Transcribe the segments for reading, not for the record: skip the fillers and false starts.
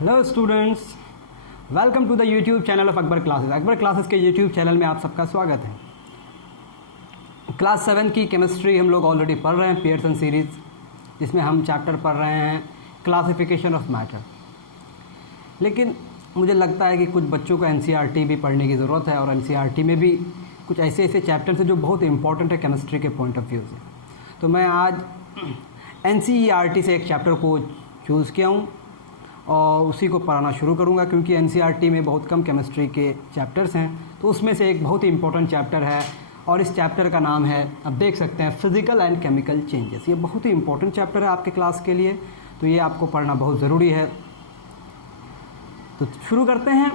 Hello students, welcome to the YouTube channel of Akbar classes. Akbar classes के YouTube channel में आप सबका स्वागत है। क्लास 7 की केमिस्ट्री हम लोग ऑलरेडी पढ़ रहे हैं, पियर्सन सीरीज़, जिसमें हम चैप्टर पढ़ रहे हैं क्लासिफिकेशन ऑफ मैटर। लेकिन मुझे लगता है कि कुछ बच्चों को एनसीईआरटी भी पढ़ने की ज़रूरत है, और एनसीईआरटी में भी कुछ ऐसे ऐसे चैप्टर्स हैं जो बहुत इंपॉर्टेंट है केमिस्ट्री के पॉइंट ऑफ व्यू से। तो मैं आज एनसीईआरटी से एक चैप्टर को चूज़ किया हूँ और उसी को पढ़ाना शुरू करूँगा, क्योंकि एनसीईआरटी में बहुत कम केमिस्ट्री के चैप्टर्स हैं। तो उसमें से एक बहुत ही इंपॉर्टेंट चैप्टर है और इस चैप्टर का नाम है, आप देख सकते हैं, फिज़िकल एंड केमिकल चेंजेस। ये बहुत ही इंपॉर्टेंट चैप्टर है आपके क्लास के लिए, तो ये आपको पढ़ना बहुत ज़रूरी है। तो शुरू करते हैं।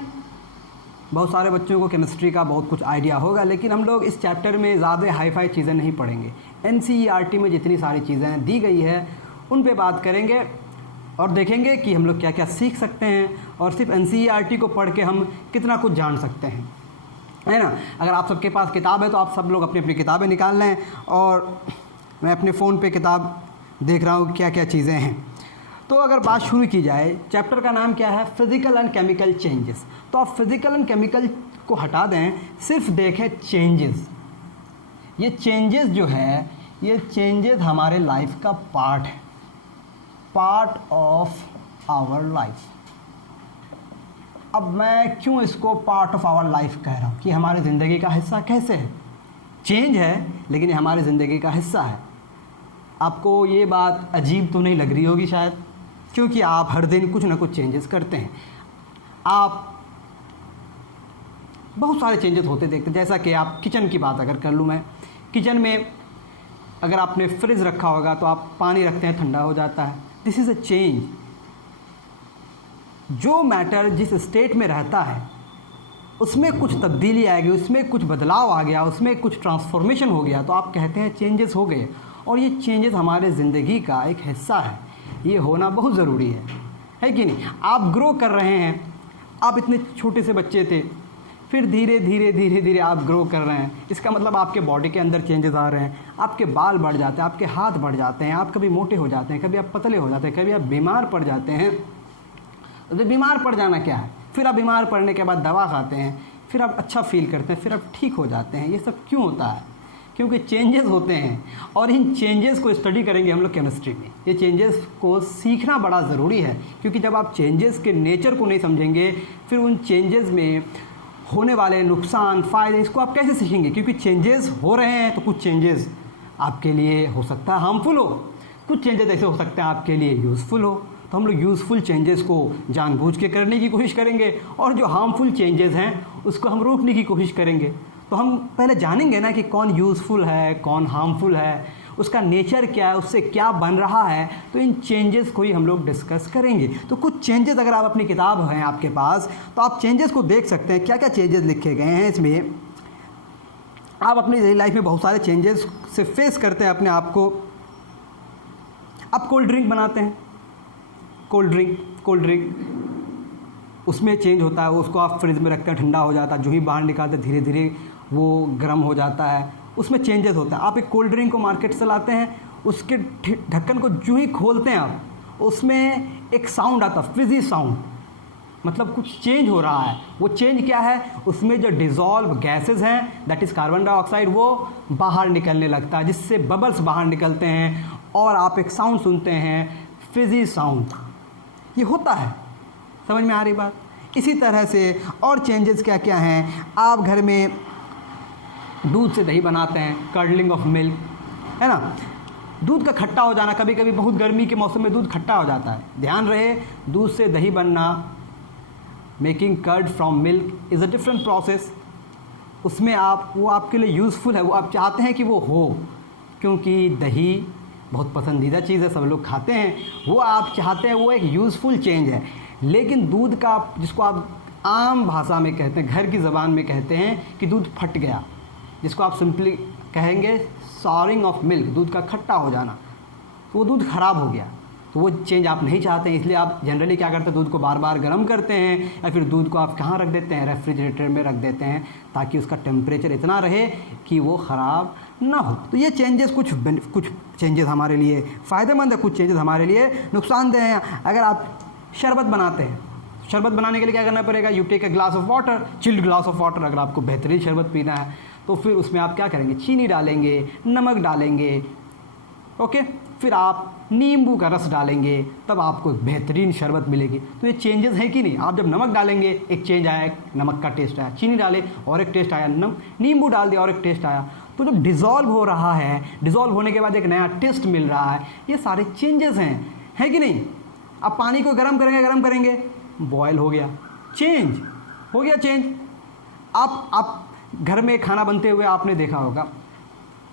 बहुत सारे बच्चों को केमिस्ट्री का बहुत कुछ आइडिया होगा, लेकिन हम लोग इस चैप्टर में ज़्यादा हाई-फाई चीज़ें नहीं पढ़ेंगे। एनसीईआरटी में जितनी सारी चीज़ें दी गई है उन पे बात करेंगे और देखेंगे कि हम लोग क्या क्या सीख सकते हैं, और सिर्फ एनसीईआरटी को पढ़ के हम कितना कुछ जान सकते हैं, है ना। अगर आप सबके पास किताब है तो आप सब लोग अपनी अपनी किताबें निकाल लें, और मैं अपने फ़ोन पे किताब देख रहा हूँ क्या क्या चीज़ें हैं। तो अगर बात शुरू की जाए, चैप्टर का नाम क्या है, फिज़िकल एंड केमिकल चेंजेस। तो आप फिज़िकल एंड केमिकल को हटा दें, सिर्फ देखें चेंजेस। ये चेंजेस जो है, ये चेंजेस हमारे लाइफ का पार्ट है, पार्ट ऑफ आवर लाइफ। अब मैं क्यों इसको पार्ट ऑफ आवर लाइफ कह रहा हूँ कि हमारी ज़िंदगी का हिस्सा कैसे है। चेंज है लेकिन ये हमारी ज़िंदगी का हिस्सा है। आपको ये बात अजीब तो नहीं लग रही होगी शायद, क्योंकि आप हर दिन कुछ ना कुछ चेंजेस करते हैं। आप बहुत सारे चेंजेस होते देखते हैं, जैसा कि आप किचन की बात अगर कर लूँ मैं, किचन में अगर आपने फ्रिज रखा होगा तो आप पानी रखते हैं, ठंडा हो जाता है। This is a change. जो मैटर जिस स्टेट में रहता है उसमें कुछ तब्दीली आएगी, उसमें कुछ बदलाव आ गया, उसमें कुछ ट्रांसफॉर्मेशन हो गया, तो आप कहते हैं चेंजेस हो गए। और ये चेंजेस हमारे ज़िंदगी का एक हिस्सा है, ये होना बहुत ज़रूरी है कि नहीं। आप ग्रो कर रहे हैं, आप इतने छोटे से बच्चे थे, फिर धीरे धीरे धीरे धीरे आप ग्रो कर रहे हैं। इसका मतलब आपके बॉडी के अंदर चेंजेस आ रहे हैं, आपके बाल बढ़ जाते हैं, आपके हाथ बढ़ जाते हैं, आप कभी मोटे हो जाते हैं, कभी आप पतले हो जाते हैं, कभी आप बीमार पड़ जाते हैं। तो बीमार पड़ जाना क्या है, फिर आप बीमार पड़ने के बाद दवा खाते हैं, फिर आप अच्छा फील करते हैं, फिर आप ठीक हो जाते हैं। ये सब क्यों होता है? क्योंकि चेंजेस होते हैं, और इन चेंजेस को स्टडी करेंगे हम लोग केमिस्ट्री में। ये चेंजेस को सीखना बड़ा ज़रूरी है, क्योंकि जब आप चेंजेस के नेचर को नहीं समझेंगे, फिर उन चेंजेस में होने वाले नुकसान फ़ायदे, इसको आप कैसे सीखेंगे? क्योंकि चेंजेस हो रहे हैं, तो कुछ चेंजेस आपके लिए हो सकता है हार्मफुल हो, कुछ चेंजेस ऐसे हो सकते हैं आपके लिए यूज़फुल हो। तो हम लोग यूज़फुल चेंजेस को जानबूझ के करने की कोशिश करेंगे, और जो हार्मफुल चेंजेस हैं उसको हम रोकने की कोशिश करेंगे। तो हम पहले जानेंगे ना कि कौन यूज़फुल है, कौन हार्मफुल है, उसका नेचर क्या है, उससे क्या बन रहा है। तो इन चेंजेस को ही हम लोग डिस्कस करेंगे। तो कुछ चेंजेस, अगर आप अपनी किताब हैं आपके पास, तो आप चेंजेस को देख सकते हैं, क्या क्या चेंजेस लिखे गए हैं इसमें। आप अपनी डेली लाइफ में बहुत सारे चेंजेस से फेस करते हैं अपने आप को। आप कोल्ड ड्रिंक बनाते हैं, कोल्ड ड्रिंक उसमें चेंज होता है। उसको आप फ्रिज में रखते हैं, ठंडा हो जाता है, जो ही बाहर निकालते धीरे धीरे वो गर्म हो जाता है, उसमें चेंजेस होता है। आप एक कोल्ड ड्रिंक को मार्केट से लाते हैं, उसके ढक्कन को जो ही खोलते हैं आप, उसमें एक साउंड आता है, फिजी साउंड, मतलब कुछ चेंज हो रहा है। वो चेंज क्या है, उसमें जो डिज़ोल्व गैसेस हैं, दैट इज़ कार्बन डाइऑक्साइड, वो बाहर निकलने लगता है, जिससे बबल्स बाहर निकलते हैं, और आप एक साउंड सुनते हैं, फिजी साउंड। ये होता है, समझ में आ रही बात। इसी तरह से और चेंजेस क्या क्या हैं। आप घर में दूध से दही बनाते हैं, कर्डलिंग ऑफ मिल्क, है ना। दूध का खट्टा हो जाना, कभी कभी बहुत गर्मी के मौसम में दूध खट्टा हो जाता है। ध्यान रहे, दूध से दही बनना, making curd from milk is a different process. उसमें वो आपके लिए यूज़फुल है, वो आप चाहते हैं कि वो हो, क्योंकि दही बहुत पसंदीदा चीज़ है, सब लोग खाते हैं, वो आप चाहते हैं, वो एक यूज़फुल चेंज है। लेकिन दूध का, जिसको आप आम भाषा में कहते हैं, घर की ज़बान में कहते हैं कि दूध फट गया, जिसको आप सिंपली कहेंगे सॉरिंग ऑफ मिल्क, दूध का खट्टा हो जाना, तो वो दूध ख़राब हो गया। तो वो चेंज आप नहीं चाहते हैं, इसलिए आप जनरली क्या करते हैं, दूध को बार बार गर्म करते हैं, या फिर दूध को आप कहाँ रख देते हैं, रेफ्रिजरेटर में रख देते हैं, ताकि उसका टेम्परेचर इतना रहे कि वो ख़राब ना हो। तो ये चेंजेस, कुछ चेंजेस हमारे लिए फ़ायदेमंद है, कुछ चेंजेस हमारे लिए नुकसानदेह हैं। अगर आप शरबत बनाते हैं, शरबत बनाने के लिए क्या करना पड़ेगा, you take a glass of water, chilled glass of water. अगर आपको बेहतरीन शरबत पीना है तो फिर उसमें आप क्या करेंगे, चीनी डालेंगे, नमक डालेंगे, ओके, फिर आप नींबू का रस डालेंगे, तब आपको बेहतरीन शरबत मिलेगी। तो ये चेंजेस है कि नहीं। आप जब नमक डालेंगे एक चेंज आया, नमक का टेस्ट आया, चीनी डाले और एक टेस्ट आया, नींबू डाल दिया और एक टेस्ट आया। तो जब डिज़ोल्व हो रहा है, डिज़ोल्व होने के बाद एक नया टेस्ट मिल रहा है, ये सारे चेंजेस हैं, है कि नहीं। अब पानी को गर्म करेंगे, बॉयल हो गया, चेंज हो गया, चेंज। आप घर में खाना बनते हुए आपने देखा होगा,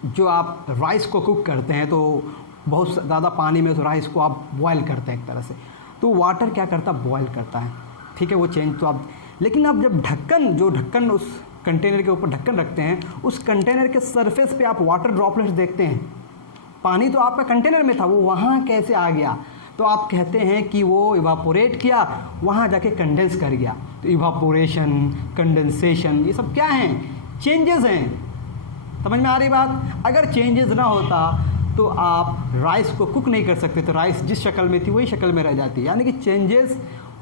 जो आप राइस को कुक करते हैं तो बहुत ज़्यादा पानी में तो राइस को आप बॉयल करते हैं एक तरह से, तो वाटर क्या करता है, बॉयल करता है, ठीक है, वो चेंज तो आप। लेकिन आप जब ढक्कन उस कंटेनर के ऊपर ढक्कन रखते हैं, उस कंटेनर के सरफेस पे आप वाटर ड्रॉपलेट्स देखते हैं। पानी तो आपका कंटेनर में था, वो वहाँ कैसे आ गया, तो आप कहते हैं कि वो इवापोरेट किया, वहाँ जाके कंडेंस कर गया। तो इवापोरेशन, कंडेंसेशन, ये सब क्या हैं, चेंजेस हैं। समझ में आ रही बात। अगर चेंजेस ना होता तो आप राइस को कुक नहीं कर सकते, तो राइस जिस शक्ल में थी वही शक्ल में रह जाती। यानी कि चेंजेस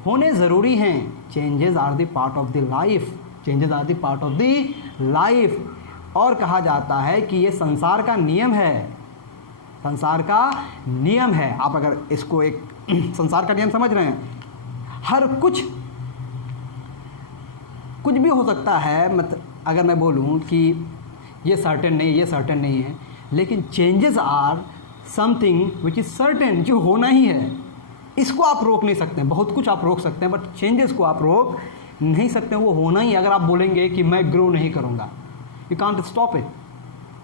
होने ज़रूरी हैं। Changes are the part of the life, changes are the part of the life. और कहा जाता है कि ये संसार का नियम है, संसार का नियम है। आप अगर इसको एक संसार का नियम समझ रहे हैं, हर कुछ भी हो सकता है। मतलब अगर मैं बोलूँ कि ये सर्टेन नहीं, ये सर्टेन नहीं है, लेकिन changes are something which is certain, जो होना ही है। इसको आप रोक नहीं सकते, बहुत कुछ आप रोक सकते हैं, बट चेंजेस को आप रोक नहीं सकते, वो होना ही। अगर आप बोलेंगे कि मैं ग्रो नहीं करूँगा, यू कांट स्टॉप इट।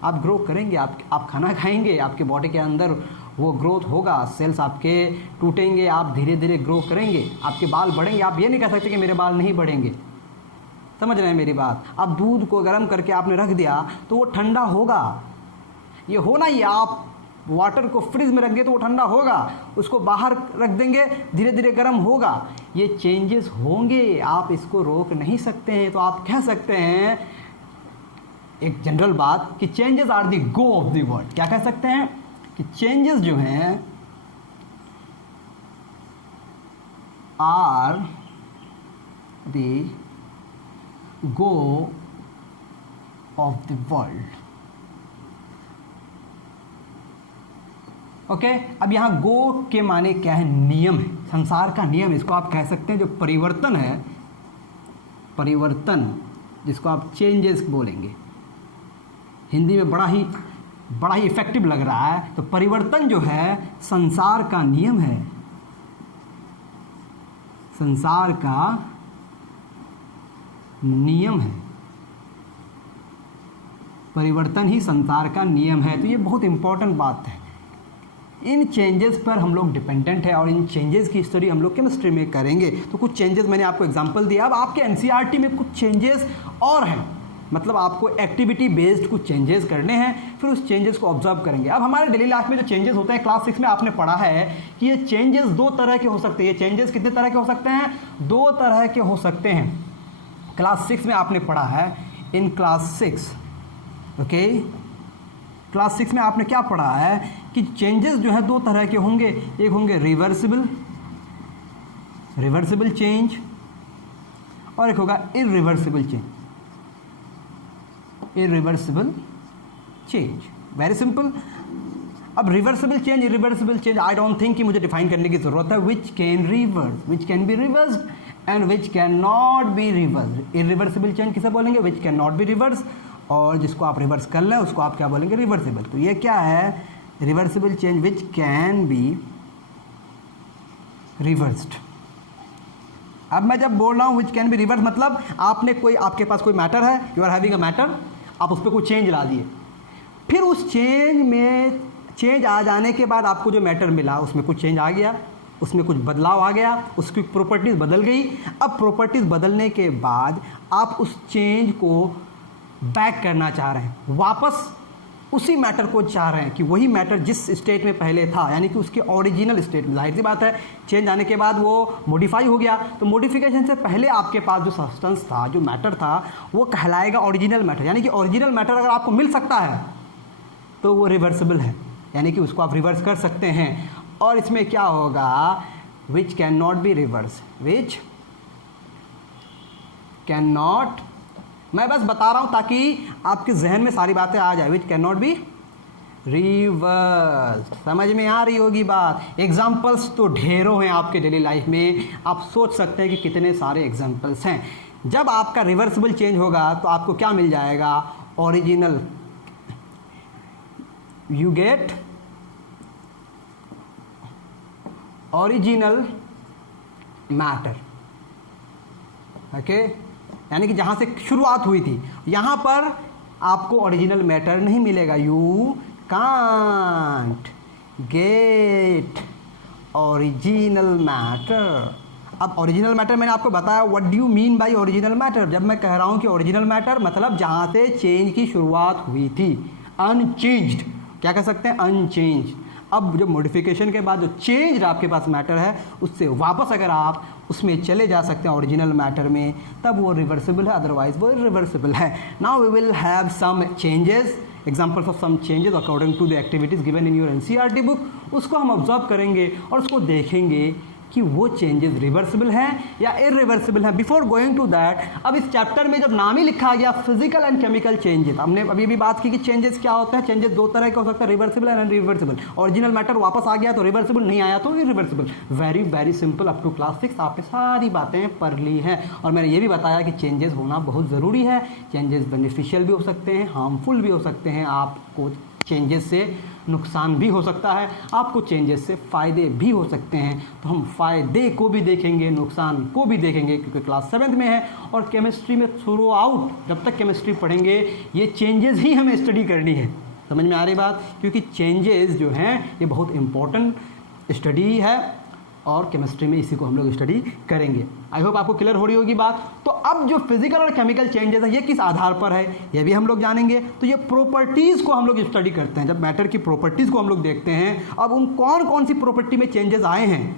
आप ग्रो करेंगे, आप खाना खाएंगे, आपके बॉडी के अंदर वो ग्रोथ होगा, सेल्स आपके टूटेंगे, आप धीरे धीरे ग्रो करेंगे, आपके बाल बढ़ेंगे। आप ये नहीं कह सकते कि मेरे बाल नहीं बढ़ेंगे। समझ रहे हैं मेरी बात। आप दूध को गर्म करके आपने रख दिया तो वो ठंडा होगा, ये होना ही। आप वाटर को फ्रिज में रख दिए तो वो ठंडा होगा, उसको बाहर रख देंगे धीरे धीरे गर्म होगा। ये चेंजेस होंगे, आप इसको रोक नहीं सकते हैं। तो आप कह सकते हैं एक जनरल बात कि changes are the go of the world. क्या कह सकते हैं कि चेंजेस जो हैं are the go of the world. Okay, अब यहाँ गो के माने क्या है, नियम है, संसार का नियम। इसको आप कह सकते हैं जो परिवर्तन है, परिवर्तन जिसको आप चेंजेस बोलेंगे, हिंदी में बड़ा ही इफेक्टिव लग रहा है। तो परिवर्तन जो है संसार का नियम है, संसार का नियम है, परिवर्तन ही संसार का नियम है। तो ये बहुत इंपॉर्टेंट बात है। इन चेंजेस पर हम लोग डिपेंडेंट है और इन चेंजेस की स्टडी हम लोग केमिस्ट्री में करेंगे। तो कुछ चेंजेस मैंने आपको एग्जांपल दिया। अब आपके एनसीईआरटी में कुछ चेंजेस और हैं, मतलब आपको एक्टिविटी बेस्ड कुछ चेंजेस करने हैं, फिर उस चेंजेस को ऑब्जर्व करेंगे। अब हमारे डेली लाइफ में जो चेंजेस होते हैं, क्लास 6 में आपने पढ़ा है कि ये चेंजेस दो तरह के हो सकते हैं। ये चेंजेस कितने तरह के हो सकते हैं, दो तरह के हो सकते हैं। क्लास 6 में आपने पढ़ा है, इन क्लास 6, ओके, क्लास 6 में आपने क्या पढ़ा है कि चेंजेस जो है दो तरह के होंगे। एक होंगे रिवर्सिबल चेंज और एक होगा इरिवर्सिबल चेंज। Very simple. अब reversible change, irreversible change, I don't think कि मुझे डिफाइन करने की जरूरत है। Which can be reversed and which can not be reversed. Irreversible change किसे बोलेंगे, which can not be reverse, और जिसको आप रिवर्स कर लें उसको आप क्या बोलेंगे, रिवर्सिबल। तो ये क्या है, reversible change which can be reversed. अब मैं जब बोल रहा हूँ विच कैन बी रिवर्स, मतलब आपके पास कोई मैटर है, you are having a matter, आप उस पर कोई चेंज ला दिए, फिर उस चेंज आ जाने के बाद आपको जो मैटर मिला उसमें कुछ चेंज आ गया, उसमें कुछ बदलाव आ गया, उसकी प्रॉपर्टीज़ बदल गई। अब प्रॉपर्टीज़ बदलने के बाद आप उस चेंज को बैक करना चाह रहे हैं, वापस उसी मैटर को चाह रहे हैं कि वही मैटर जिस स्टेट में पहले था, यानी कि उसके ओरिजिनल स्टेट में। जाहिर सी बात है, चेंज आने के बाद वो मॉडिफाई हो गया, तो मॉडिफिकेशन से पहले आपके पास जो सब्सटेंस था, जो मैटर था, वो कहलाएगा ओरिजिनल मैटर। यानी कि ओरिजिनल मैटर अगर आपको मिल सकता है तो वो रिवर्सिबल है, यानी कि उसको आप रिवर्स कर सकते हैं। और इसमें क्या होगा, विच can not be reverse, which can not, मैं बस बता रहा हूँ ताकि आपके जहन में सारी बातें आ जाए, विच कैन नॉट बी रिवर्स। समझ में आ रही होगी बात। एग्जाम्पल्स तो ढेरों हैं आपके डेली लाइफ में, आप सोच सकते हैं कि कितने सारे एग्जाम्पल्स हैं। जब आपका रिवर्सिबल चेंज होगा तो आपको क्या मिल जाएगा, original, you get original matter, okay, यानी कि जहाँ से शुरुआत हुई थी यहाँ पर आपको ओरिजिनल मैटर नहीं मिलेगा। You can't get original matter. अब ओरिजिनल मैटर मैंने आपको बताया, what do you mean by original matter. जब मैं कह रहा हूँ कि ओरिजिनल मैटर मतलब जहाँ से चेंज की शुरुआत हुई थी, अनचेंज्ड, क्या कह सकते हैं, अनचेंज्ड। अब जो मॉडिफिकेशन के बाद जो चेंज आपके पास मैटर है, उससे वापस अगर आप उसमें चले जा सकते हैं ओरिजिनल मैटर में, तब वो रिवर्सिबल है, अदरवाइज वो इरिवर्सिबल है। Now we will have some changes, examples of some changes according to the activities given in your NCERT book. उसको हम ऑब्जर्व करेंगे और उसको देखेंगे कि वो चेंजेस रिवर्सिबल हैं या इरिवर्सिबल हैं। बिफोर गोइंग टू दैट, अब इस चैप्टर में जब नाम ही लिखा गया फिजिकल एंड केमिकल चेंजेस, हमने अभी भी बात की कि चेंजेस क्या होता है। चेंजेस दो तरह के हो सकते हैं, reversible and irreversible. Original matter वापस आ गया तो रिवर्सिबल, नहीं आया तो irreversible. Very very simple, up to class 6 आपने सारी बातें पढ़ ली हैं। और मैंने ये भी बताया कि चेंजेस होना बहुत ज़रूरी है। चेंजेस बेनिफिशियल भी हो सकते हैं, हार्मफुल भी हो सकते हैं। आपको चेंजेस से नुकसान भी हो सकता है, आपको चेंजेस से फ़ायदे भी हो सकते हैं। तो हम फ़ायदे को भी देखेंगे, नुकसान को भी देखेंगे, क्योंकि क्लास 7 में है। और केमिस्ट्री में थ्रू आउट जब तक केमिस्ट्री पढ़ेंगे ये चेंजेस ही हमें स्टडी करनी है। समझ में आ रही बात, क्योंकि चेंजेस जो हैं ये बहुत इम्पोर्टेंट स्टडी है और केमिस्ट्री में इसी को हम लोग स्टडी करेंगे। आई होप आपको क्लियर हो रही होगी बात। तो अब जो फिजिकल और केमिकल चेंजेस है ये किस आधार पर है ये भी हम लोग जानेंगे। तो ये प्रॉपर्टीज़ को हम लोग स्टडी करते हैं, जब मैटर की प्रॉपर्टीज़ को हम लोग देखते हैं। अब उन कौन कौन सी प्रॉपर्टी में चेंजेस आए हैं,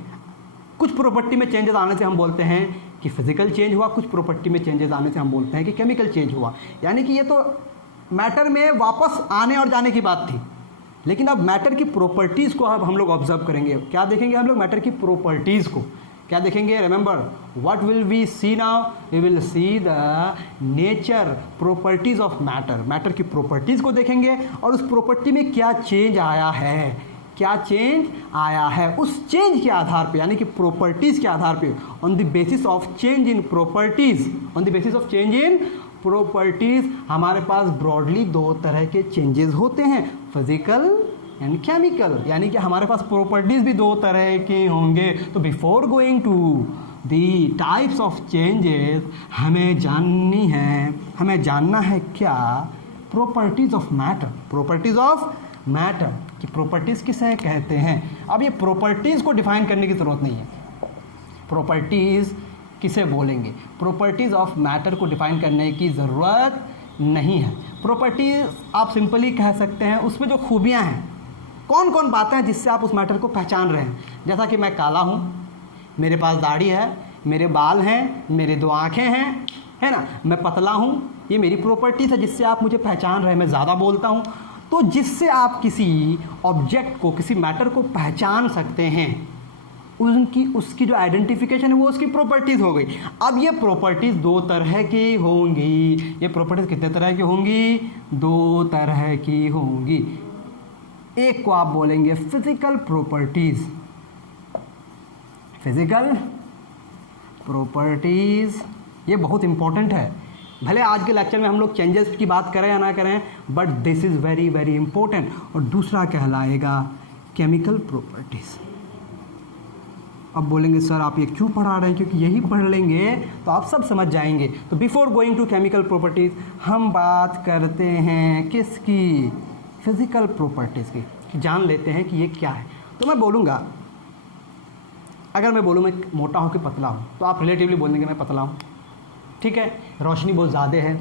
कुछ प्रॉपर्टी में चेंजेस आने से हम बोलते हैं कि फिजिकल चेंज हुआ, कुछ प्रॉपर्टी में चेंजेस आने से हम बोलते हैं कि केमिकल चेंज हुआ। यानी कि ये तो मैटर में वापस आने और जाने की बात थी, लेकिन अब मैटर की प्रॉपर्टीज़ को अब हम लोग ऑब्जर्व करेंगे। क्या देखेंगे हम लोग, मैटर की प्रॉपर्टीज़ को क्या देखेंगे। Remember what will we see now, we will see the nature properties of matter. Matter की प्रॉपर्टीज़ को देखेंगे और उस प्रॉपर्टी में क्या चेंज आया है, क्या चेंज आया है, उस चेंज के आधार पे, यानी कि प्रॉपर्टीज़ के आधार पे, on the basis of change in properties, on the basis of change in properties हमारे पास ब्रॉडली दो तरह के चेंजेस होते हैं, फिजिकल एंड केमिकल। यानी कि हमारे पास प्रॉपर्टीज़ भी दो तरह के होंगे। तो before going to the types of changes हमें जानना है क्या, properties of matter. Properties of matter की प्रॉपर्टीज़ किसे कहते हैं। अब ये प्रॉपर्टीज़ को डिफाइन करने की ज़रूरत नहीं है, प्रॉपर्टीज़ किसे बोलेंगे, प्रॉपर्टीज़ ऑफ मैटर को डिफाइन करने की ज़रूरत नहीं है। प्रॉपर्टीज़ आप सिंपली कह सकते हैं उसमें जो खूबियां हैं, कौन कौन बातें हैं जिससे आप उस मैटर को पहचान रहे हैं। जैसा कि मैं काला हूँ, मेरे पास दाढ़ी है, मेरे बाल हैं, मेरे दो आँखें हैं, है ना, मैं पतला हूँ, ये मेरी प्रॉपर्टीज़ है जिससे आप मुझे पहचान रहे हैं। मैं ज़्यादा बोलता हूँ, तो जिससे आप किसी ऑब्जेक्ट को, किसी मैटर को पहचान सकते हैं, उसकी जो आइडेंटिफिकेशन है वो उसकी प्रॉपर्टीज़ हो गई। अब ये प्रॉपर्टीज़ दो तरह की होंगी। ये प्रॉपर्टीज़ कितने तरह की होंगी, दो तरह की होंगी। एक को आप बोलेंगे फिजिकल प्रॉपर्टीज़, फिजिकल प्रॉपर्टीज़ ये बहुत इंपॉर्टेंट है। भले आज के लेक्चर में हम लोग चेंजेस की बात करें या ना करें, but this is very very important. और दूसरा कहलाएगा केमिकल प्रॉपर्टीज़। अब बोलेंगे सर आप ये क्यों पढ़ा रहे हैं, क्योंकि यही पढ़ लेंगे तो आप सब समझ जाएंगे। तो before going to chemical properties हम बात करते हैं किसकी, फिजिकल प्रॉपर्टीज़ की, जान लेते हैं कि ये क्या है। तो मैं बोलूँगा, अगर मैं बोलूँ मैं मोटा हूँ कि पतला हूँ, तो आप रिलेटिवली बोलेंगे मैं पतला हूँ, ठीक है। रोशनी बहुत ज़्यादा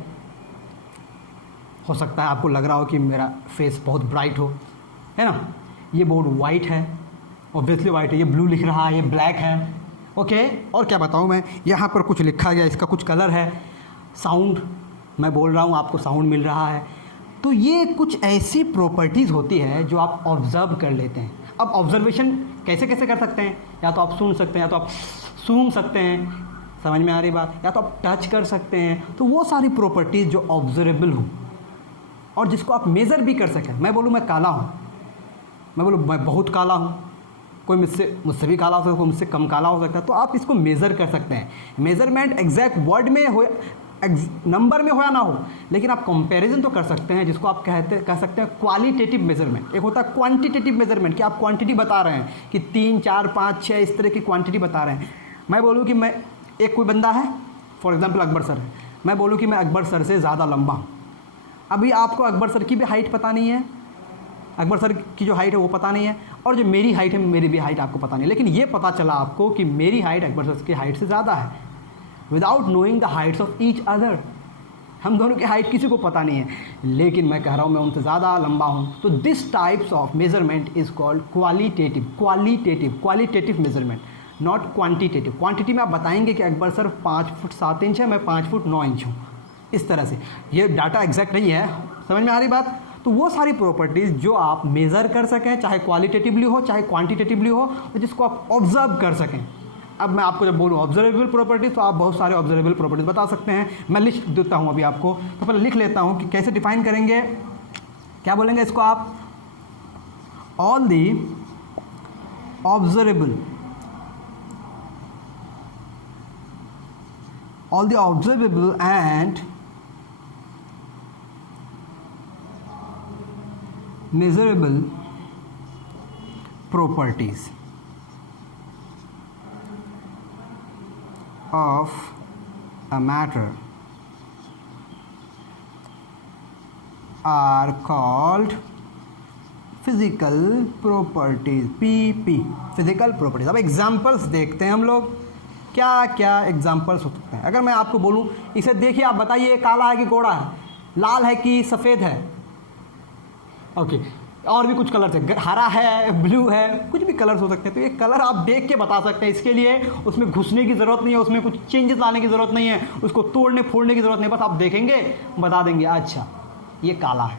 हो सकता है आपको लग रहा हो कि मेरा फेस बहुत ब्राइट हो, है ना। ये बोर्ड वाइट है, ऑब्वियसली वाइट है, ये ब्लू लिख रहा है, ये ब्लैक है, ओके। और क्या बताऊँ मैं, यहाँ पर कुछ लिखा गया, इसका कुछ कलर है। साउंड मैं बोल रहा हूँ, आपको साउंड मिल रहा है। तो ये कुछ ऐसी प्रॉपर्टीज़ होती है जो आप ऑब्ज़र्व कर लेते हैं। अब ऑब्जर्वेशन कैसे कैसे कर सकते हैं, या तो आप सुन सकते हैं, या तो आप सूंघ सकते हैं, समझ में आ रही बात, या तो आप टच कर सकते हैं, तो वो सारी प्रॉपर्टीज़ जो ऑब्जर्वेबल हो और जिसको आप मेज़र भी कर सकें। मैं बोलूँ मैं काला हूँ, मैं बोलूँ मैं बहुत काला हूँ, कोई मुझसे भी काला हो सकता है, कोई मुझसे कम काला हो सकता है, तो आप इसको मेज़र कर सकते हैं। मेज़रमेंट एग्जैक्ट वर्ड में हो, नंबर में हो या ना हो, लेकिन आप कंपैरिजन तो कर सकते हैं, जिसको आप कह सकते हैं क्वालिटेटिव मेजरमेंट। एक होता है क्वांटिटेटिव मेजरमेंट कि आप क्वांटिटी बता रहे हैं कि 3, 4, 5, 6 इस तरह की क्वांटिटी बता रहे हैं। मैं बोलूँ कि मैं एक कोई बंदा है, फॉर एग्जांपल अकबर सर है, मैं बोलूँ कि मैं अकबर सर से ज़्यादा लंबा हूँ। अभी आपको अकबर सर की भी हाइट पता नहीं है, अकबर सर की जो हाइट है वो पता नहीं है, और जो मेरी हाइट है मेरी भी हाइट आपको पता नहीं है, लेकिन ये पता चला आपको कि मेरी हाइट अकबर सर की हाइट से ज़्यादा है, without knowing the Heights of each other. हम दोनों की हाइट किसी को पता नहीं है, लेकिन मैं कह रहा हूँ मैं उनसे ज़्यादा लंबा हूँ। तो this types of measurement is called qualitative measurement, not quantitative. Quantity में आप बताएंगे कि अकबर सर 5 फुट 7 इंच है, मैं 5 फुट 9 इंच हूँ, इस तरह से। ये डाटा एग्जैक्ट नहीं है, समझ में आ रही बात। तो वो सारी प्रॉपर्टीज़ जो आप मेज़र कर सकें, चाहे क्वालिटेटिवली हो चाहे क्वांटिटेटिवली हो, तो जिसको आप ऑब्जर्व कर सकें। अब मैं आपको जब बोलूँ ऑब्जर्वेबल प्रॉपर्टीज, तो आप बहुत सारे ऑब्जर्वेबल प्रॉपर्टीज बता सकते हैं। मैं लिख देता हूँ अभी आपको, तो पहले लिख लेता हूँ कि कैसे डिफाइन करेंगे, क्या बोलेंगे इसको आप, all the observable and measurable properties of a matter are called physical properties, PP, physical properties। अब एग्जाम्पल्स देखते हैं हम लोग, क्या क्या एग्जाम्पल्स हो सकते हैं। अगर मैं आपको बोलूं इसे देखिए, आप बताइए काला है कि गोरा है, लाल है कि सफ़ेद है, ओके और भी कुछ कलर्स है, हरा है, ब्लू है, कुछ भी कलर्स हो सकते हैं। तो ये कलर आप देख के बता सकते हैं, इसके लिए उसमें घुसने की ज़रूरत नहीं है, उसमें कुछ चेंजेस लाने की ज़रूरत नहीं है, उसको तोड़ने फोड़ने की ज़रूरत नहीं है, बस आप देखेंगे बता देंगे अच्छा ये काला है,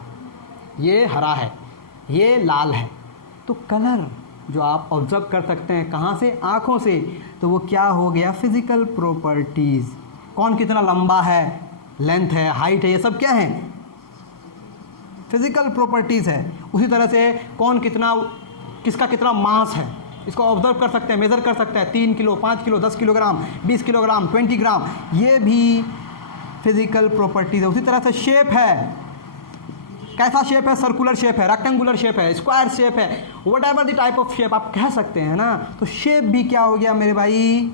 ये हरा है, ये लाल है। तो कलर जो आप ऑब्जर्व कर सकते हैं कहाँ से, आँखों से, तो वो क्या हो गया, फिजिकल प्रॉपर्टीज़। कौन कितना लंबा है, लेंथ है, हाइट है, ये सब क्या है, फिजिकल प्रॉपर्टीज़ है। उसी तरह से कौन कितना, किसका कितना मास है, इसको ऑब्जर्व कर सकते हैं, मेज़र कर सकते हैं, 3 किलो, 5 किलो, 10 किलोग्राम, 20 किलोग्राम, 20 ग्राम, ये भी फिजिकल प्रॉपर्टीज़ है। उसी तरह से शेप है, कैसा शेप है, सर्कुलर शेप है, रेक्टेंगुलर शेप है, स्क्वायर शेप है, what ever the type of shape आप कह सकते हैं ना। तो शेप भी क्या हो गया मेरे भाई,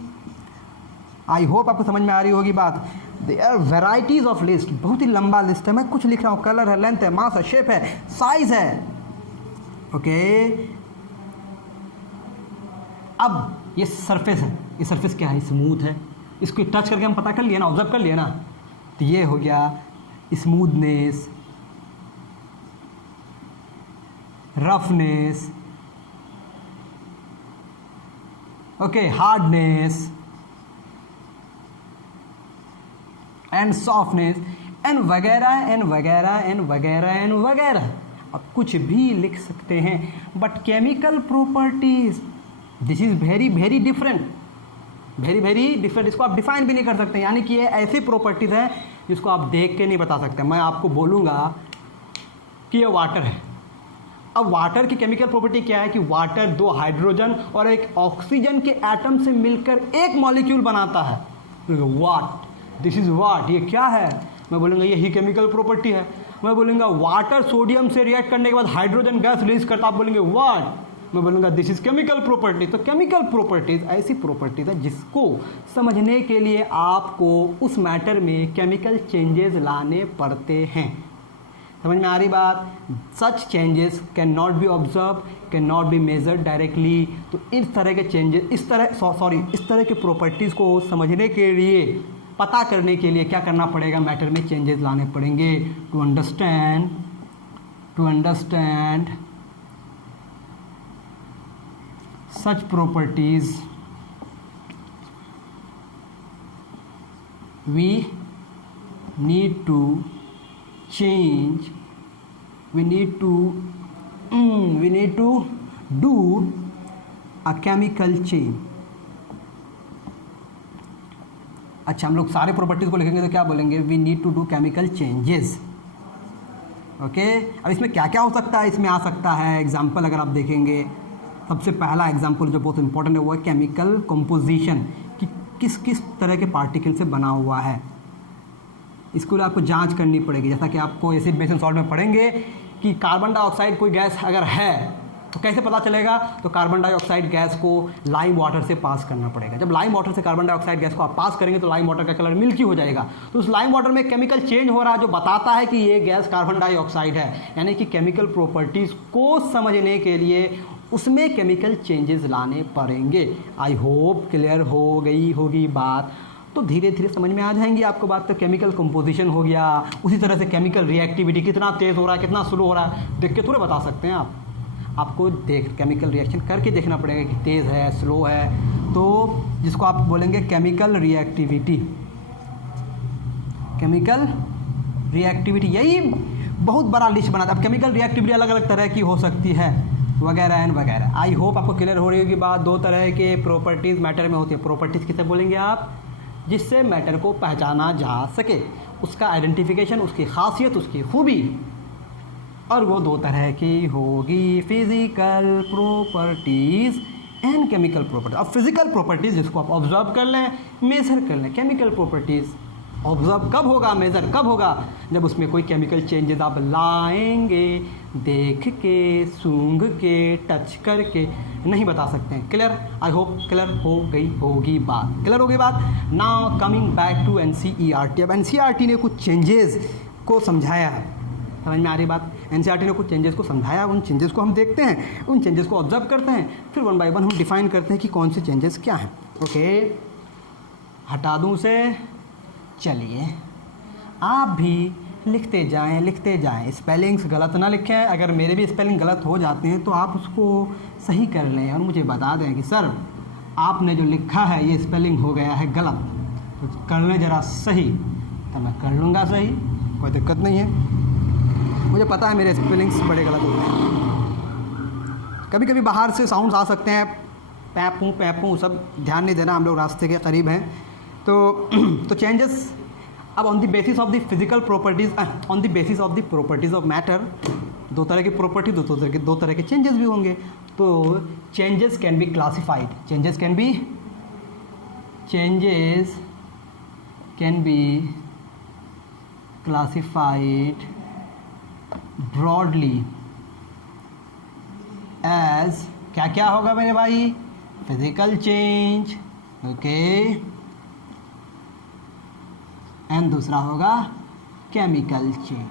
आई होप आपको समझ में आ रही होगी बात। There are varieties of list, बहुत ही लंबा लिस्ट है, मैं कुछ लिख रहा हूँ, कलर है, लेंथ है, मास है, शेप है, साइज है, ओके। अब ये सरफेस है, ये सरफेस क्या है, स्मूथ है, इसको टच करके हम पता कर लिया ना, ऑब्जर्व कर लिया ना, तो ये हो गया smoothness, roughness, okay, hardness and softness and वगैरह एंड वगैरह एंड वगैरह एंड वगैरह। आप कुछ भी लिख सकते हैं, but chemical properties this is very very different, very very different. इसको आप डिफाइन भी नहीं कर सकते, यानी कि ये ऐसी प्रॉपर्टीज हैं जिसको आप देख के नहीं बता सकते। मैं आपको बोलूँगा कि ये वाटर है, अब वाटर की केमिकल प्रॉपर्टी क्या है कि वाटर 2 हाइड्रोजन और एक ऑक्सीजन के एटम से मिलकर एक मॉलिक्यूल बनाता है। वाट, दिस इज वाट, ये क्या है, मैं बोलूँगा यही केमिकल प्रॉपर्टी है। मैं बोलूँगा वाटर सोडियम से रिएक्ट करने के बाद हाइड्रोजन गैस रिलीज करता, आप बोलेंगे वाट, मैं बोलूँगा दिस इज केमिकल प्रॉपर्टी। तो केमिकल प्रॉपर्टीज ऐसी प्रॉपर्टीज है जिसको समझने के लिए आपको उस मैटर में केमिकल चेंजेस लाने पड़ते हैं। समझ में आ रही बात। Such changes can not B observe, can not be measured directly. तो इस तरह के चेंजेस, इस तरह के प्रॉपर्टीज़ को समझने के लिए, पता करने के लिए क्या करना पड़ेगा, मैटर में चेंजेस लाने पड़ेंगे। To understand such properties we need to change, we need to do a chemical change, अच्छा, हम लोग सारे प्रॉपर्टीज़ को लिखेंगे तो क्या बोलेंगे, we need to do chemical changes. Okay, अब इसमें क्या क्या हो सकता है, इसमें आ सकता है एग्जाम्पल अगर आप देखेंगे, सबसे पहला एग्जाम्पल जो बहुत इंपॉर्टेंट है वो है केमिकल कंपोजिशन, कि किस किस तरह के पार्टिकल से बना हुआ है। इसके लिए आपको जांच करनी पड़ेगी, जैसा कि आपको एसिड बेस एंड सॉल्ट में पढ़ेंगे कि कार्बन डाइऑक्साइड कोई गैस अगर है तो कैसे पता चलेगा, तो कार्बन डाइऑक्साइड गैस को लाइम वाटर से पास करना पड़ेगा। जब लाइम वाटर से कार्बन डाइऑक्साइड गैस को आप पास करेंगे तो लाइम वाटर का कलर मिल्की हो जाएगा, तो उस लाइम वाटर में केमिकल चेंज हो रहा है जो बताता है कि ये गैस कार्बन डाइऑक्साइड है। यानी कि केमिकल प्रॉपर्टीज़ को समझने के लिए उसमें केमिकल चेंजेस लाने पड़ेंगे। आई होप क्लियर हो गई होगी बात, तो धीरे धीरे समझ में आ जाएंगी आपको बात। तो केमिकल कंपोजिशन हो गया, उसी तरह से केमिकल रिएक्टिविटी, कितना तेज़ हो रहा है कितना स्लो हो रहा है देख के थोड़े बता सकते हैं आप, आपको देख केमिकल रिएक्शन करके देखना पड़ेगा कि तेज़ है स्लो है। तो जिसको आप बोलेंगे केमिकल रिएक्टिविटी, केमिकल रिएक्टिविटी, यही बहुत बड़ा लिस्ट बनाता है। अब केमिकल रिएक्टिविटी अलग अलग तरह की हो सकती है वगैरह एंड वगैरह। आई होप आपको क्लियर हो रही होगी बात। दो तरह के प्रॉपर्टीज़ मैटर में होती है। प्रॉपर्टीज़ किसे बोलेंगे आप, जिससे मैटर को पहचाना जा सके, उसका आइडेंटिफिकेशन, उसकी खासियत, उसकी खूबी, और वो दो तरह की होगी, physical properties and chemical properties. अब फिजिकल प्रॉपर्टीज़ जिसको आप ऑब्जर्व कर लें, मेज़र कर लें। केमिकल प्रॉपर्टीज़ ऑब्जर्व कब होगा, मेज़र कब होगा, जब उसमें कोई केमिकल चेंजेस आप लाएंगे, देख के, सूंघ के, टच करके नहीं बता सकते हैं। क्लियर, आई होप क्लियर हो गई होगी बात, क्लियर हो गई बात। Now coming back to NCERT. अब एनसीईआरटी ने कुछ चेंजेस को समझाया है, समझ में आ रही बात। एनसीईआरटी ने कुछ चेंजेस को समझाया, उन चेंजेस को हम देखते हैं, उन चेंजेस को ऑब्जर्व करते हैं, फिर वन बाय वन हम डिफाइन करते हैं कि कौन से चेंजेस क्या हैं। ओके, हटा दूँ उसे, चलिए आप भी लिखते जाएं, स्पेलिंग्स गलत ना लिखें। अगर मेरे भी स्पेलिंग गलत हो जाते हैं तो आप उसको सही कर लें और मुझे बता दें कि सर आपने जो लिखा है ये स्पेलिंग हो गया है गलत, तो कर लें ज़रा सही, तो मैं कर लूँगा सही, कोई दिक्कत नहीं है। मुझे पता है मेरे स्पेलिंग्स बड़े गलत होते हैं, कभी कभी बाहर से साउंड्स आ सकते हैं, पैपू सब ध्यान नहीं देना, हम लोग रास्ते के करीब हैं। तो चेंजेस अब on the basis of the physical properties, on the basis of the properties of matter, दो तरह की प्रॉपर्टी, दो तरह के चेंजेस भी होंगे। तो changes can be classified, changes can be classified broadly as, क्या क्या होगा मेरे भाई, फिजिकल चेंज, ओके, एंड दूसरा होगा केमिकल चेंज।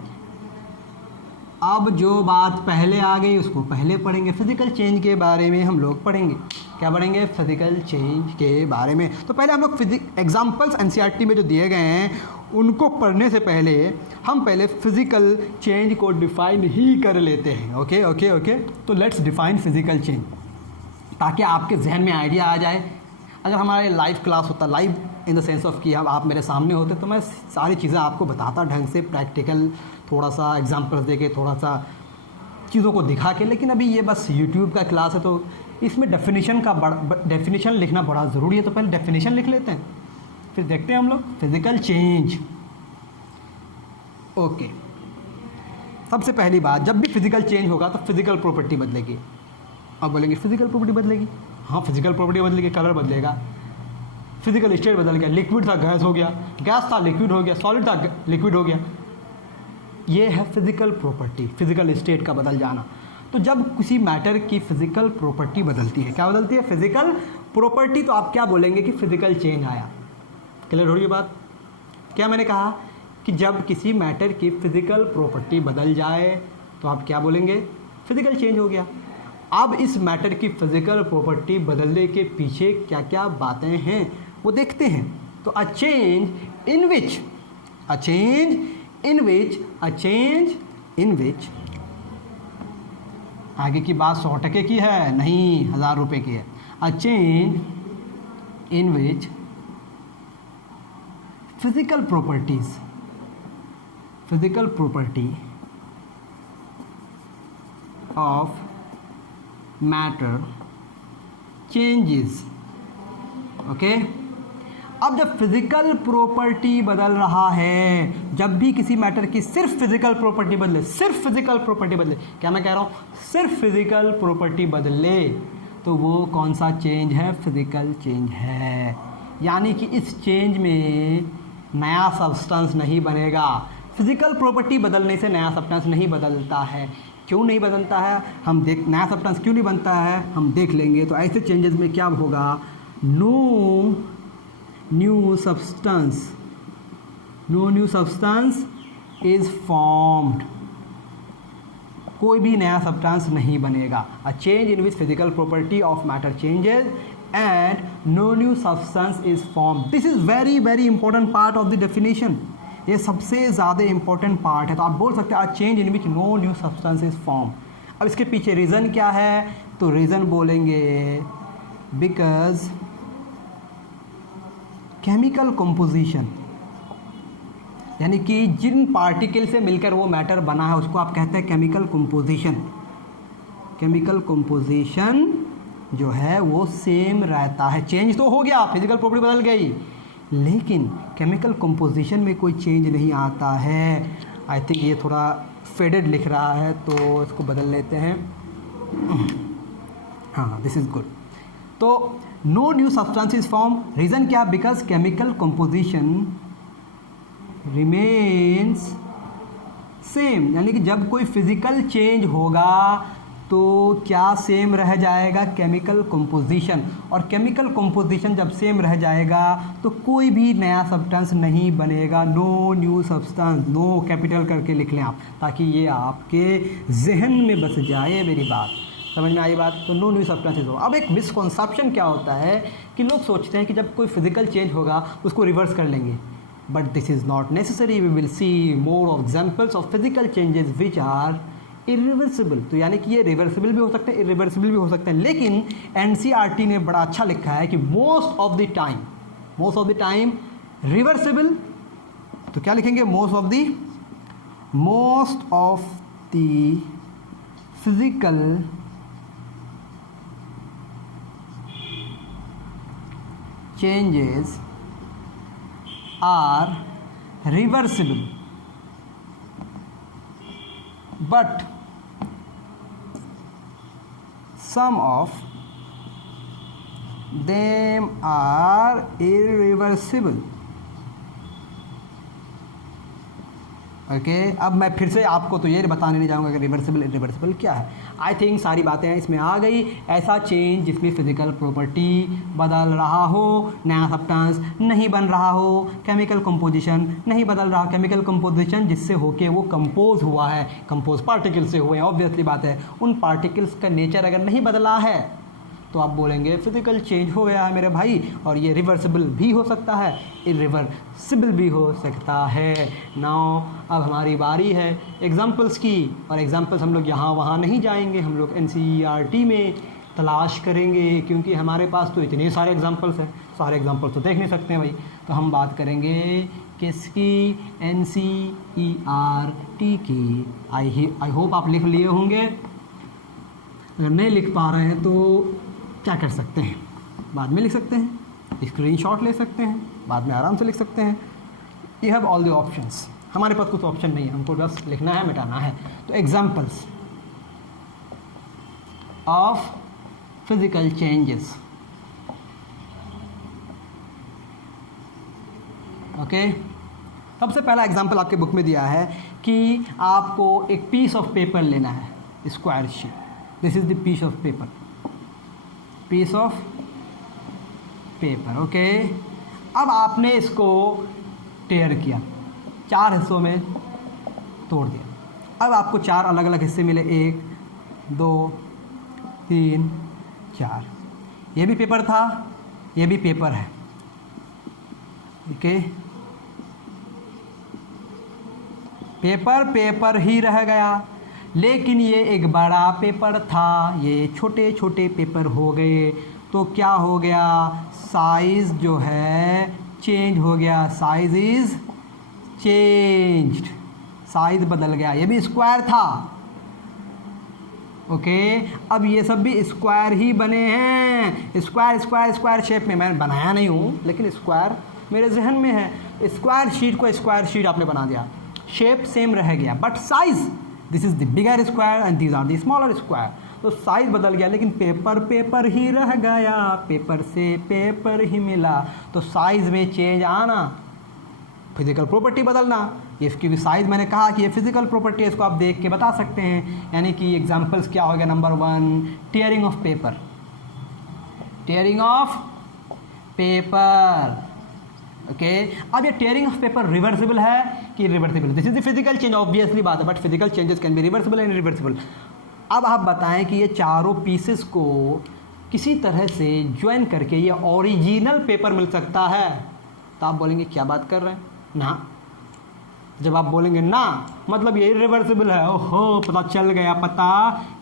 अब जो बात पहले आ गई उसको पहले पढ़ेंगे, फिजिकल चेंज के बारे में हम लोग पढ़ेंगे। क्या पढ़ेंगे, फिजिकल चेंज के बारे में। तो पहले हम लोग एग्जाम्पल्स एनसीईआरटी में जो दिए गए हैं उनको पढ़ने से पहले हम पहले फिजिकल चेंज को डिफाइन ही कर लेते हैं। ओके ओके ओके, तो लेट्स डिफाइन फिजिकल चेंज, ताकि आपके जहन में आइडिया आ जाए। अगर हमारा लाइव क्लास होता, live in the sense of कि आप मेरे सामने होते, तो मैं सारी चीज़ें आपको बताता ढंग से, प्रैक्टिकल, थोड़ा सा एग्जाम्पल्स दे के, थोड़ा सा चीज़ों को दिखा के। लेकिन अभी ये बस यूट्यूब का क्लास है, तो इसमें डेफिनेशन लिखना बड़ा ज़रूरी है। तो पहले डेफिनेशन लिख लेते हैं, फिर देखते हैं हम लोग फिजिकल चेंज। ओके, सबसे पहली बात, जब भी फिजिकल चेंज होगा तो फिजिकल प्रॉपर्टी बदलेगी। अब बोलेंगे फिजिकल प्रॉपर्टी बदलेगी, हाँ फिजिकल प्रॉपर्टी बदलेगी, कलर बदलेगा, फिजिकल स्टेट बदल गया, लिक्विड था गैस हो गया, गैस था लिक्विड हो गया, सॉलिड था लिक्विड हो गया। ये है फिजिकल प्रॉपर्टी, फिजिकल स्टेट का बदल जाना। तो जब किसी मैटर की फिजिकल प्रॉपर्टी बदलती है, क्या बदलती है, फिजिकल प्रॉपर्टी, तो आप क्या बोलेंगे कि फिजिकल चेंज आया। क्लियर हो रही है बात। क्या मैंने कहा कि जब किसी मैटर की फिजिकल प्रॉपर्टी बदल जाए तो आप क्या बोलेंगे, फिजिकल चेंज हो गया। अब इस मैटर की फिजिकल प्रॉपर्टी बदलने के पीछे क्या क्या बातें हैं वो देखते हैं। तो अ चेंज इन विच, आगे की बात 100 टके की है, नहीं 1000 रुपये की है। अ change in which physical property of matter changes. Okay, अब जब फिजिकल प्रॉपर्टी बदल रहा है, जब भी किसी मैटर की सिर्फ फिजिकल प्रॉपर्टी बदले, सिर्फ फिजिकल प्रॉपर्टी बदले, क्या मैं कह रहा हूँ, सिर्फ फिजिकल प्रॉपर्टी बदले, तो वो कौन सा चेंज है, फिजिकल चेंज है। यानी कि इस चेंज में नया सब्सटेंस नहीं बनेगा। फिजिकल प्रॉपर्टी बदलने से नया सब्सटेंस नहीं बदलता है। क्यों नहीं बदलता है, हम देख, नया सब्सटेंस क्यों नहीं बनता है हम देख लेंगे। तो ऐसे चेंजेस में क्या होगा, no new substance is formed, कोई भी नया सब्सटेंस नहीं बनेगा। A change in which physical property of matter changes and no new substance is form. This is very very important part of the definition. ये सबसे ज़्यादा इंपॉर्टेंट पार्ट है। तो आप बोल सकते हैं a change in which no new substance is form. अब इसके पीछे रीज़न क्या है, तो रीज़न बोलेंगे बिकॉज केमिकल कंपोजिशन, यानी कि जिन पार्टिकल से मिलकर वो मैटर बना है उसको आप कहते हैं केमिकल कंपोजिशन। केमिकल कंपोजिशन जो है वो सेम रहता है। चेंज तो हो गया, फिजिकल प्रॉपर्टी बदल गई, लेकिन केमिकल कंपोजिशन में कोई चेंज नहीं आता है। आई थिंक ये थोड़ा फेडेड लिख रहा है तो इसको बदल लेते हैं। हाँ, दिस इज़ गुड। तो no new substance is form, reason क्या, because chemical composition remains same. यानी कि जब कोई फिजिकल चेंज होगा तो क्या सेम रह जाएगा, केमिकल कंपोजिशन। और केमिकल कंपोजिशन जब सेम रह जाएगा तो कोई भी नया सब्सटेंस नहीं बनेगा। No new substance, no capital करके लिख लें आप, ताकि ये आपके जहन में बस जाए। मेरी बात समझ में आई बात। तो नो न्यू सब्सटेंसेस हो। अब एक मिसकॉन्सेप्शन क्या होता है कि लोग सोचते हैं कि जब कोई फिजिकल चेंज होगा उसको रिवर्स कर लेंगे, but this is not necessary. We will see more of examples of physical changes which are irreversible. तो यानी कि ये रिवर्सिबल भी हो सकते हैं, इरिवर्सिबल भी हो सकते हैं। लेकिन एनसीईआरटी ने बड़ा अच्छा लिखा है कि most of the time reversible. तो क्या लिखेंगे, most of the physical changes are reversible, but some of them are irreversible। Okay अब मैं फिर से आपको तो ये बताने नहीं जाऊँगा कि रिवर्सिबल इरिवर्सिबल क्या है। आई थिंक सारी बातें इसमें आ गई। ऐसा चेंज जिसमें फिजिकल प्रॉपर्टी बदल रहा हो, नया सब्सटेंस नहीं बन रहा हो, केमिकल कंपोजिशन नहीं बदल रहा। केमिकल कंपोजिशन जिससे होके वो कंपोज हुआ है, कंपोज पार्टिकल से हुए हैं, ऑब्वियसली बात है। उन पार्टिकल्स का नेचर अगर नहीं बदला है तो आप बोलेंगे फिजिकल चेंज हो गया है मेरे भाई। और ये रिवर्सिबल भी हो सकता है, इरिवर्सिबल भी हो सकता है। नाउ अब हमारी बारी है एग्जाम्पल्स की, और एग्जाम्पल्स हम लोग यहाँ वहाँ नहीं जाएंगे, हम लोग एनसीईआरटी में तलाश करेंगे, क्योंकि हमारे पास तो इतने सारे एग्जाम्पल्स हैं, सारे एग्जाम्पल्स तो देख नहीं सकते हैं भाई। तो हम बात करेंगे किसकी, एनसीईआरटी की। आई होप आप लिख लिए होंगे। अगर नहीं लिख पा रहे हैं तो क्या कर सकते हैं, बाद में लिख सकते हैं, स्क्रीनशॉट ले सकते हैं, बाद में आराम से लिख सकते हैं। You have all the options. हमारे पास कुछ ऑप्शन नहीं है, हमको बस लिखना है, मिटाना है। तो examples of physical changes. Okay, सबसे पहला एग्जाम्पल आपके बुक में दिया है कि आपको एक पीस ऑफ पेपर लेना है, square sheet. This is the piece of paper, okay. अब आपने इसको टेयर किया, 4 हिस्सों में तोड़ दिया। अब आपको 4 अलग अलग हिस्से मिले, 1 2 3 4। ये भी पेपर था, ये भी पेपर है, ओके। पेपर ही रह गया, लेकिन ये एक बड़ा पेपर था, ये छोटे छोटे पेपर हो गए। तो क्या हो गया, साइज़ जो है चेंज हो गया, साइज़ इज़ चेंज्ड, साइज़ बदल गया। ये भी स्क्वायर था, ओके अब ये सब भी स्क्वायर ही बने हैं, स्क्वायर स्क्वायर स्क्वायर शेप में। मैंने बनाया नहीं हूँ लेकिन स्क्वायर मेरे जहन में है। स्क्वायर शीट को स्क्वायर शीट आपने बना दिया, शेप सेम रह गया but size, this is the bigger square and these are the smaller square. तो साइज बदल गया लेकिन पेपर पेपर ही रह गया, पेपर से पेपर ही मिला। तो साइज में चेंज आना, फिजिकल प्रॉपर्टी बदलना। ये क्योंकि साइज मैंने कहा कि ये फिजिकल प्रॉपर्टी है, इसको आप देख के बता सकते हैं। यानी कि एग्जांपल्स क्या हो गया, number 1 tearing of paper, tearing of paper. Okay अब ये टीयरिंग ऑफ पेपर रिवर्सिबल है कि reversible, this is the physical change, obviously बात है, but physical changes can B reversible and irreversible. अब आप बताएं कि ये चारों पीसेस को किसी तरह से ज्वाइन करके ये ओरिजिनल पेपर मिल सकता है। तो आप बोलेंगे क्या बात कर रहे हैं, ना। जब आप बोलेंगे ना मतलब ये इरिवर्सिबल है, ओहो पता चल गया, पता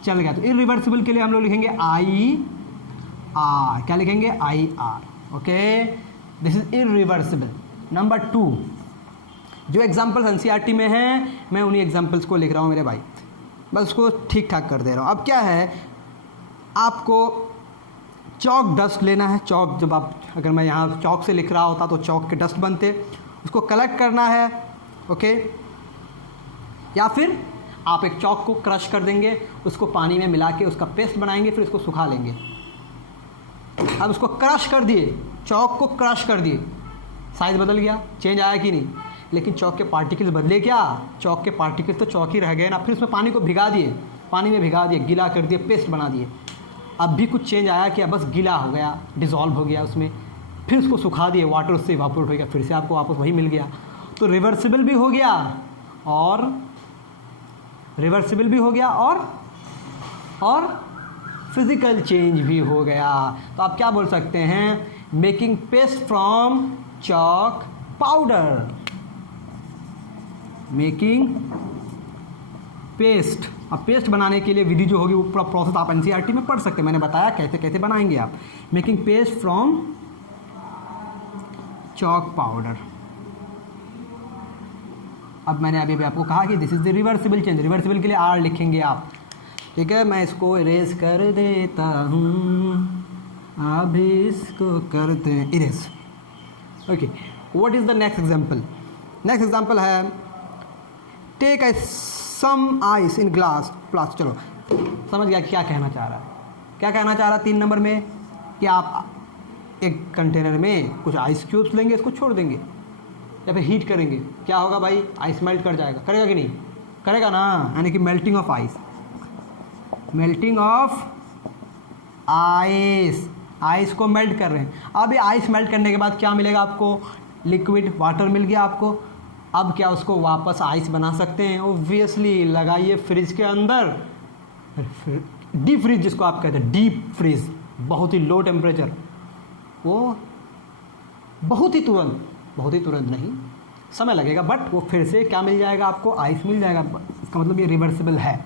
चल गया। तो इरिवर्सिबल के लिए हम लोग लिखेंगे IR, क्या लिखेंगे IR। Okay this is irreversible. Number 2 जो एग्जाम्पल्स NCERT में हैं मैं उन्हीं एग्जाम्पल्स को लिख रहा हूँ मेरे भाई, बस उसको ठीक ठाक कर दे रहा हूँ। अब क्या है, आपको चौक डस्ट लेना है। चौक जब आप, अगर मैं यहाँ चौक से लिख रहा होता तो चौक के डस्ट बनते, उसको कलेक्ट करना है। ओके या फिर आप एक चौक को क्रश कर देंगे, उसको पानी में मिला के उसका पेस्ट बनाएंगे, फिर उसको सुखा लेंगे। अब उसको क्रश कर दिए, चौक को क्रश कर दिए, साइज बदल गया, चेंज आया कि नहीं, लेकिन चौक के पार्टिकल्स बदले क्या, चौक के पार्टिकल्स तो चौक ही रह गए ना। फिर उसमें पानी को भिगा दिए, पानी में भिगा दिए, गीला कर दिए, पेस्ट बना दिए। अब भी कुछ चेंज आया क्या, बस गीला हो गया, डिज़ोल्व हो गया उसमें, फिर उसको सुखा दिए, वाटर उससे इवापोरेट हो गया, फिर से आपको वापस वही मिल गया। तो रिवर्सिबल भी हो गया और रिवर्सिबल भी हो गया और फिजिकल चेंज भी हो गया। तो आप क्या बोल सकते हैं, making paste from chalk powder, making paste. अब पेस्ट बनाने के लिए विधि जो होगी वो पूरा प्रोसेस आप NCERT में पढ़ सकते हैं, मैंने बताया कैसे कैसे बनाएंगे आप। Making paste from chalk powder. अब मैंने अभी भी आपको कहा कि this is the reversible change, reversible के लिए R लिखेंगे आप, ठीक है। मैं इसको इरेज कर देता हूँ, अभी इसको करते हैं erase. Okay what is the next example, next example है take a some ice in glass प्लास। चलो समझ गया क्या कहना चाह रहा है, क्या कहना चाह रहा है 3 नंबर में, कि आप एक कंटेनर में कुछ आइस क्यूब्स लेंगे, इसको छोड़ देंगे या फिर हीट करेंगे, क्या होगा भाई, आइस मेल्ट कर जाएगा, करेगा कि नहीं, करेगा ना, यानी कि melting of ice, melting of ice, ice को मेल्ट कर रहे हैं। अब ये आइस मेल्ट करने के बाद क्या मिलेगा आपको, लिक्विड वाटर मिल गया आपको। अब क्या उसको वापस आइस बना सकते हैं, ओब्वियसली लगाइए फ्रिज के अंदर, डीप फ्रीज जिसको आप कहते हैं, डीप फ्रीज, बहुत ही लो टेम्परेचर, वो बहुत ही तुरंत नहीं, समय लगेगा, बट वो फिर से क्या मिल जाएगा आपको, आइस मिल जाएगा। इसका मतलब ये रिवर्सिबल है।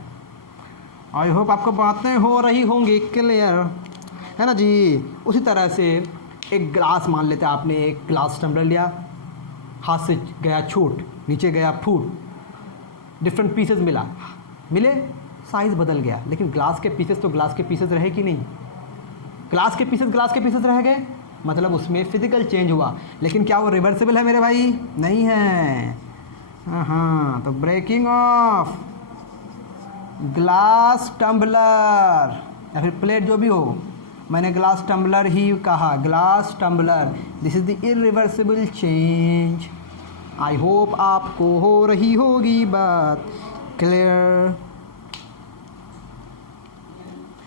आई होप आपको बातें हो रही होंगी क्लियर, है ना जी। उसी तरह से एक ग्लास मान लेते हैं, आपने एक ग्लास टम्बलर लिया, हाथ से गया छूट, नीचे गया फूट, डिफरेंट पीसेस मिले, साइज़ बदल गया, लेकिन ग्लास के पीसेस तो ग्लास के पीसेस रहे कि नहीं, ग्लास के पीसेस रह गए, मतलब उसमें फिजिकल चेंज हुआ, लेकिन क्या वो रिवर्सिबल है मेरे भाई, नहीं है। हाँ तो ब्रेकिंग ऑफ ग्लास टम्बलर या फिर प्लेट जो भी हो, मैंने ग्लास टम्बलर ही कहा, glass tumbler, this is the irreversible change. I hope आपको हो रही होगी बात क्लियर,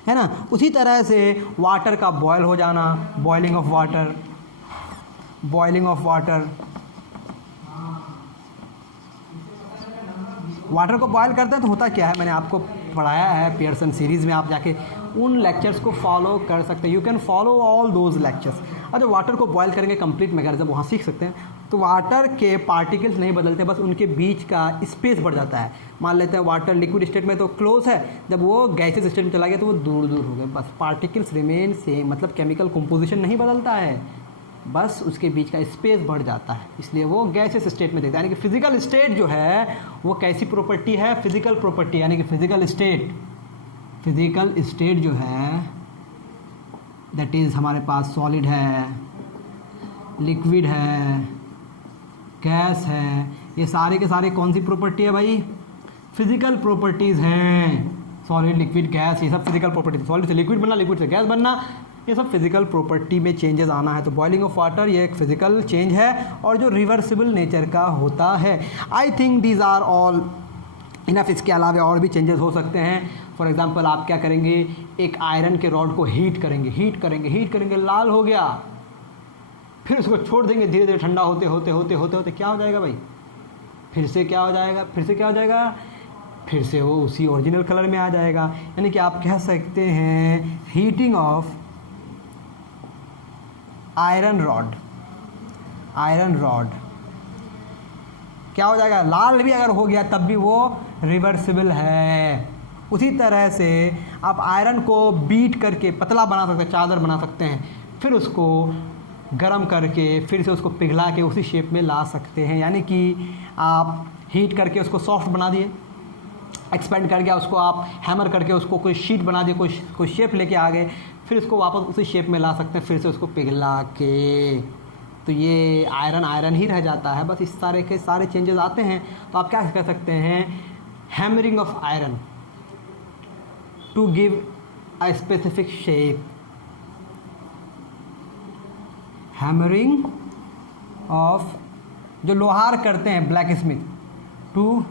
है ना। उसी तरह से वाटर का बॉयल हो जाना, बॉइलिंग ऑफ वाटर, वाटर को बॉयल करते हैं तो होता क्या है, मैंने आपको पढ़ाया है पियर्सन सीरीज़ में, आप जाके उन लेक्चर्स को फॉलो कर सकते हैं, you can follow all those lectures. अच्छा वाटर को बॉयल करेंगे, कंप्लीट मैकेनिज्म वहाँ सीख सकते हैं। तो वाटर के पार्टिकल्स नहीं बदलते, बस उनके बीच का स्पेस बढ़ जाता है। मान लेते हैं वाटर लिक्विड स्टेट में तो क्लोज है, जब वो गैसेस स्टेट में चला गया तो वो दूर दूर हो गए, बस पार्टिकल्स रिमेन सेम, मतलब केमिकल कंपोजिशन नहीं बदलता है, बस उसके बीच का स्पेस बढ़ जाता है, इसलिए वो गैसेस स्टेट में देखता है। यानी कि फिजिकल स्टेट जो है वो कैसी प्रॉपर्टी है, फिजिकल प्रॉपर्टी, यानी कि फिजिकल स्टेट फिजिकल स्टेट जो है दैट इज़ हमारे पास सॉलिड है, लिक्विड है, गैस है, ये सारे के सारे कौन सी प्रॉपर्टी है भाई? फिजिकल प्रॉपर्टीज़ हैं। सॉलिड, लिक्विड, गैस, ये सब फिजिकल प्रॉपर्टीज। सॉलिड से लिक्विड बनना, लिक्विड से गैस बनना, ये सब फिजिकल प्रॉपर्टी में चेंजेस आना है। तो बॉइलिंग ऑफ वाटर ये एक फिजिकल चेंज है और जो रिवर्सिबल नेचर का होता है। I think these are all enough. इसके अलावा और भी चेंजेस हो सकते हैं। फॉर एग्जांपल आप क्या करेंगे, एक आयरन के रॉड को हीट करेंगे, लाल हो गया, फिर उसको छोड़ देंगे, धीरे धीरे ठंडा होते होते क्या हो जाएगा भाई? फिर से क्या हो जाएगा? फिर से वो उसी ओरिजिनल कलर में आ जाएगा। यानी कि आप कह सकते हैं हीटिंग ऑफ आयरन रॉड क्या हो जाएगा? लाल भी अगर हो गया तब भी वो रिवर्सिबल है। उसी तरह से आप आयरन को बीट करके पतला बना सकते हैं, चादर बना सकते हैं, फिर उसको गरम करके फिर से उसको पिघला के उसी शेप में ला सकते हैं। यानी कि आप हीट करके उसको सॉफ्ट बना दिए, एक्सपेंड कर गया, उसको आप हैमर करके उसको कोई शीट बना दिए, कोई शेप लेके आ गए, फिर उसको वापस उसी शेप में ला सकते हैं, फिर से उसको पिघला के। तो ये आयरन ही रह जाता है। बस इस सारे के सारे चेंजेस आते हैं। तो आप क्या कह सकते हैं, hammering of iron to give a specific shape. Hammering of, जो लोहार करते हैं black smith, to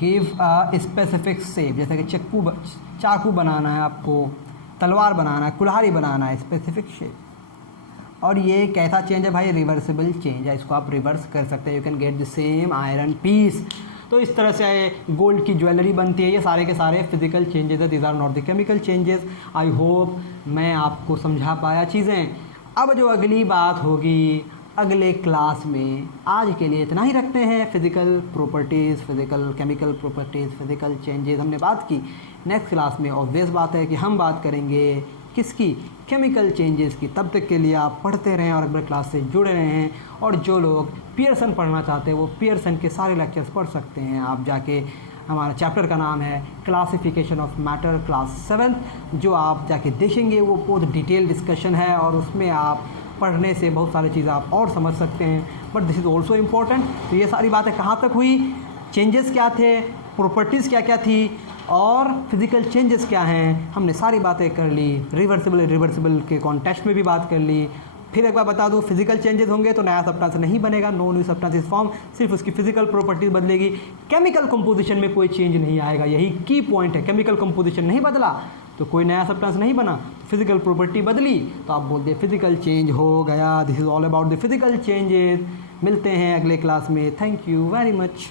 give a specific shape. जैसे कि चाकू बनाना है आपको, तलवार बनाना है, कुल्हाड़ी बनाना है, स्पेसिफिक शेप। और ये कैसा चेंज है भाई? रिवर्सिबल चेंज है। इसको आप रिवर्स कर सकते हैं। You can get the same iron piece. तो इस तरह से गोल्ड की ज्वेलरी बनती है। ये सारे के सारे फिजिकल चेंजेस है, these are not the chemical changes. I hope मैं आपको समझा पाया चीज़ें। अब जो अगली बात होगी अगले क्लास में, आज के लिए इतना ही रखते हैं। Physical properties, physical chemical properties, physical changes हमने बात की। नेक्स्ट क्लास में ऑब्वियस बात है कि हम बात करेंगे किसकी? केमिकल चेंजेस की। तब तक के लिए आप पढ़ते रहें और अगले क्लास से जुड़े रहें। और जो लोग पियर्सन पढ़ना चाहते हैं वो पियर्सन के सारे लेक्चर्स पढ़ सकते हैं। आप जाके, हमारा चैप्टर का नाम है क्लासिफिकेशन ऑफ मैटर, क्लास 7, जो आप जाके देखेंगे वो बहुत डिटेल डिस्कशन है और उसमें आप पढ़ने से बहुत सारी चीज़ें आप और समझ सकते हैं। But this is also important. तो ये सारी बातें कहाँ तक हुई, चेंजेस क्या थे, प्रॉपर्टीज़ क्या क्या थी और फिज़िकल चेंजेस क्या हैं, हमने सारी बातें कर ली। रिवर्सिबल के कॉन्टेक्स्ट में भी बात कर ली। फिर एक बार बता दूं, फिजिकल चेंजेस होंगे तो नया सब्सटेंस नहीं बनेगा, नो न्यू सब्सटेंस फॉर्म, सिर्फ उसकी फिजिकल प्रॉपर्टीज बदलेगी। केमिकल कंपोजिशन में कोई चेंज नहीं आएगा, यही की पॉइंट है। केमिकल कंपोजिशन नहीं बदला तो कोई नया सब्सटेंस नहीं बना, फिजिकल प्रॉपर्टी बदली तो आप बोलते हैं फिजिकल चेंज हो गया। This is all about the physical changes. मिलते हैं अगले क्लास में। Thank you very much.